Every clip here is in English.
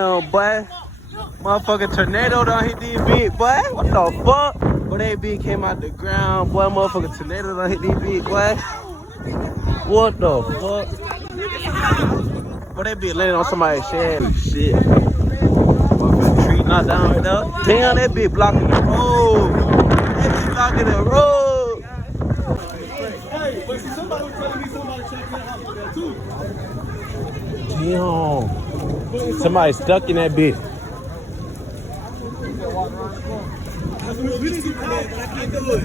Boy, motherfucking tornado done hit these big, boy. What the fuck? Boy, that bitch came out the ground, boy. Motherfucking tornado done hit these big, boy. What the fuck? Boy, that bitch landing on somebody's shed. Shit. Motherfucking tree knocked down right there. Damn, that bitch blocking the road. That bitch blocking the road. Hey, but see, somebody was telling me somebody checked that out there too. Damn. Somebody stuck in that bitch. We didn't get caught, but I can't do it.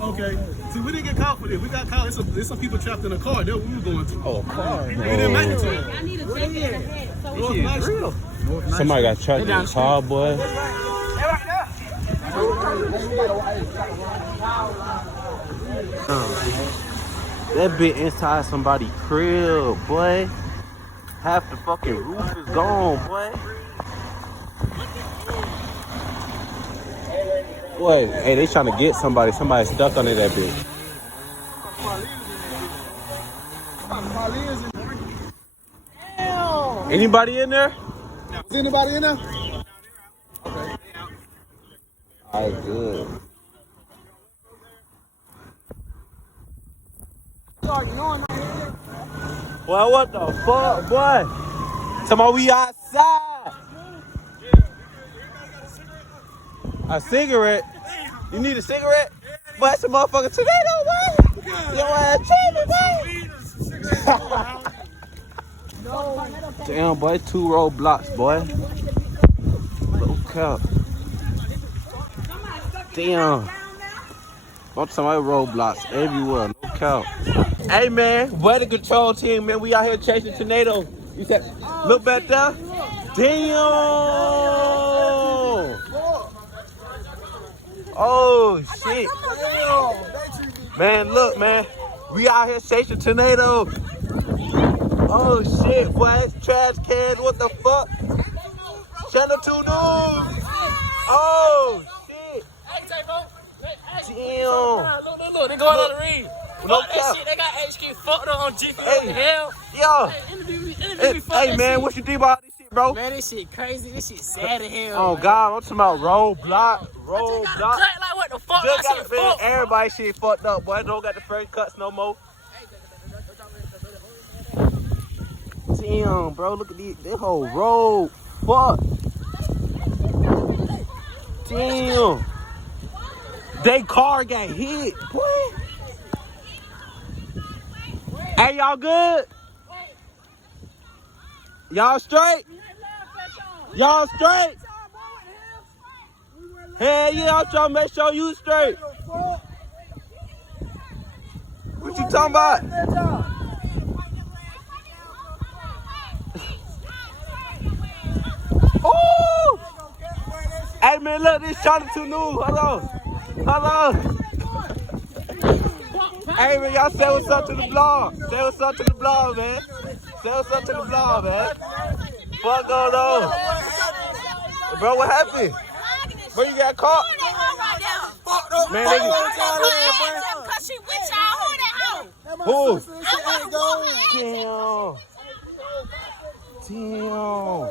Okay. See, we didn't get caught for this. We got caught. There's some people trapped in a car. That's what we were going to. Oh, car. We didn't make it to it. I need a ticket. North Real. Somebody got trapped in a car, boy. That bitch inside somebody's crib, boy. Half the fucking roof is gone, boy. Boy, hey, they trying to get somebody. Somebody stuck under that bitch. Anybody in there? Is anybody in there? Alright, good. Boy, what the fuck, boy? Somebody, we outside. A cigarette? You need a cigarette? Boy, that's a motherfucking tornado, boy. You want to boy? Damn, boy, 2 roadblocks, boy. Look out. Damn. Don't somebody roadblocks everywhere, no count. Hey man, weather control team, man, we out here chasing tornadoes. You said, look back there. Damn. Oh shit. Man, look, man, we out here chasing tornadoes. Oh shit, boy, it's trash cans. What the fuck? Channel 2 News. Oh shit. Damn. Look, they going on the read. No Fuck that cap. shit, they got HQ fucked up on GP. Hey. What the hell? Yo. Hey, interview me, Hey, fuck that man, shit. what you think about this shit, bro? Man, this shit crazy. This shit sad as hell. Oh man. God, I'm talking about roadblock. Cut, like what the fuck? Still That got shit the fucked. everybody shit fucked up, boy. Don't got the first cuts no more. Damn, bro, look at this whole road. Fuck. Damn. They car got hit, boy. Hey, y'all good? Y'all straight? Y'all straight? Hell yeah, I'm trying to make sure you straight. What you talking about? Oh! Hey man, look, this Channel 2 News. Hold on. Hey man, y'all say what's up to the blog. Say what's up to the blog, man. Say what's up to the blog, man. What going on? Bro, what happened? Bro, you got caught? Man, they who? Damn.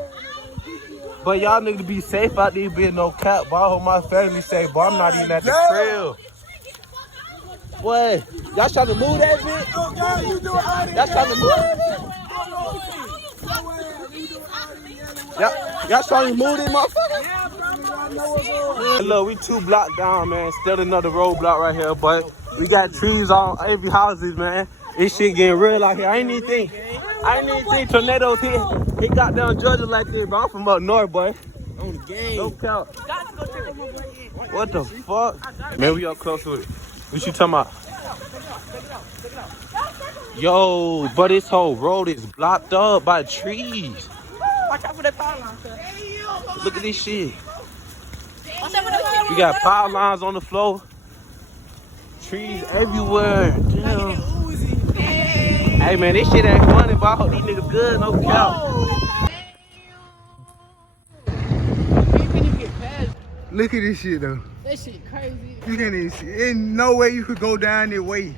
But y'all niggas be safe out there being no cap, boy. I hope my family safe, boy. I'm not even at the crib. What? Y'all trying to move that bitch? Y'all trying to move that? Y'all trying to move this motherfucker? Look, we 2 blocks down, man. Still another roadblock right here, but we got trees on every houses, man. This shit getting real out here. I ain't even think tornadoes hit goddamn Georgia like this, but I'm from up north, boy. On the game. No count. What the fuck? Man, we up close with it. What you talking about? Yo, but this whole road is blocked up by trees. Watch out for that power line, sir. Look at this shit. Watch out for that power We got power lines on the floor. Trees everywhere. Damn. Hey man, this shit ain't funny, but I hope these niggas good, no cap. Look at this shit though. That shit crazy. You can't even see. Ain't no way you could go down that way.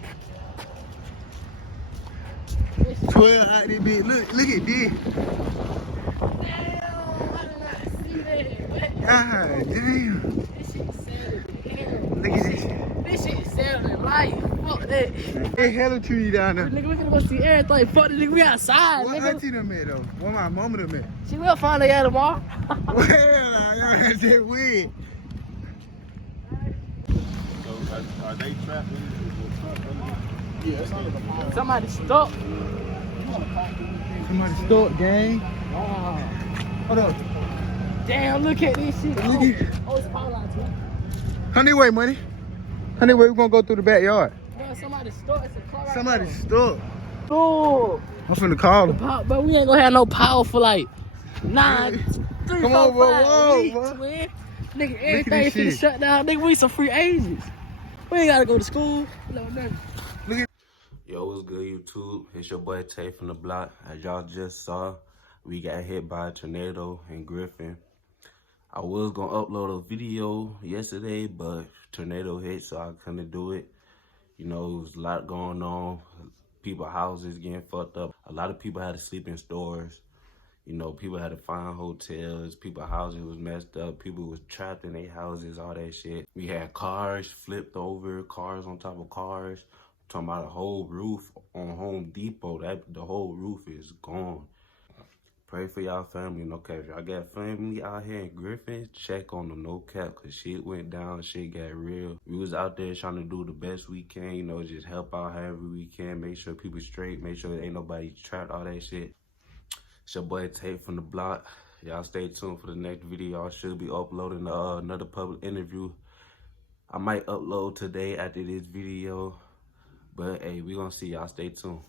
12 out this bitch. Look at this. God damn. This shit sad. Look at this shit. This shit sad in life. Fuck that. Hey, hella tree down there. Nigga, we finna go see everything. Fuck the nigga, we outside, What nigga. auntie them at though? What my mama them at? She will find her tomorrow. Well, I got that weird. Are they trapped in the truck? Somebody stuck. Somebody stuck, gang. Hold up. Damn, look at this shit. Look at- Oh, it's power line too. Honeyway, money. Honeyway, we gonna go through the backyard. Bro, somebody stuck. It's a car right Somebody there. stuck. Oh, I'm finna call him. but we ain't gonna have no power for like 9, 3, Come 4, on, bro. 5 Whoa, weeks, bro. man. Nigga, this everything finna shit. shut down. Nigga, we some free agents. We ain't gotta go to school. No, nothing. Yo, what's good, YouTube? It's your boy Tay from the block. As y'all just saw, we got hit by a tornado in Griffin. I was gonna upload a video yesterday, but tornado hit, so I couldn't do it. You know, there was a lot going on. People's houses getting fucked up. A lot of people had to sleep in stores. You know, people had to find hotels. People's houses was messed up. People was trapped in their houses, all that shit. We had cars flipped over, cars on top of cars. I'm talking about a whole roof on Home Depot. The whole roof is gone. Pray for y'all family, no cap. If y'all got family out here in Griffin, check on them, no cap, cause shit went down, shit got real. We was out there trying to do the best we can, you know, just help out however we can, make sure people straight, make sure there ain't nobody trapped, all that shit. It's your boy Tate from the block. Y'all stay tuned for the next video. I should be uploading another public interview. I might upload today after this video, but hey, we gonna see y'all. Stay tuned.